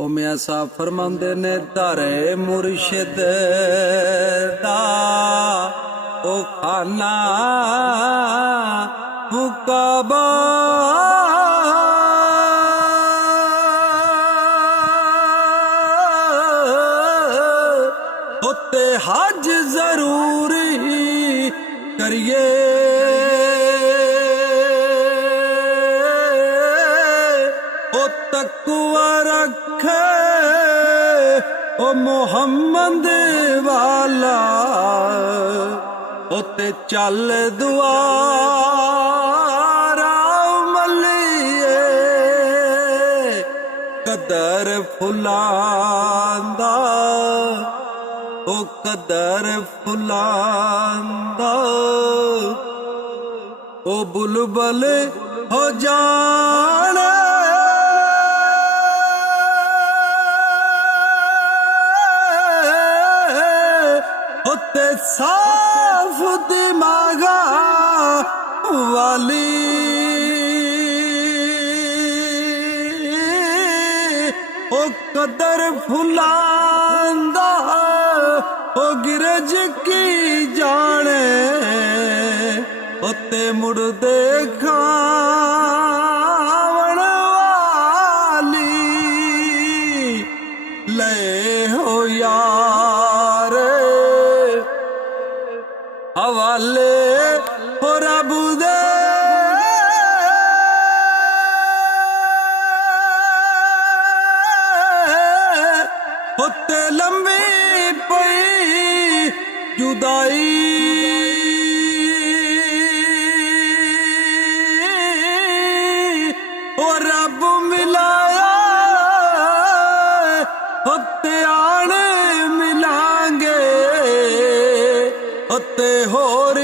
ओ मियां साहब फरमांदे ने तारे मुर्शिद दा ओ खाना मुकाबा होते हज जरूरी करिए ओ तकवा रखे ओ मोहम्मद वाला ओते चल दुआरा मलिए कदर फुलांदा ओ कदर फुलांदा ओ बुलबुल हो जाने होते साफ दिमागा वाली ओ कदर फुलांदा ओ गिरज की जाने होते मुड़दे खावण वाली ले हो यार हवाले हो रब दे होते लंबी पई जुदाई ओ रब मिलाया होते आने मिलांगे होते होर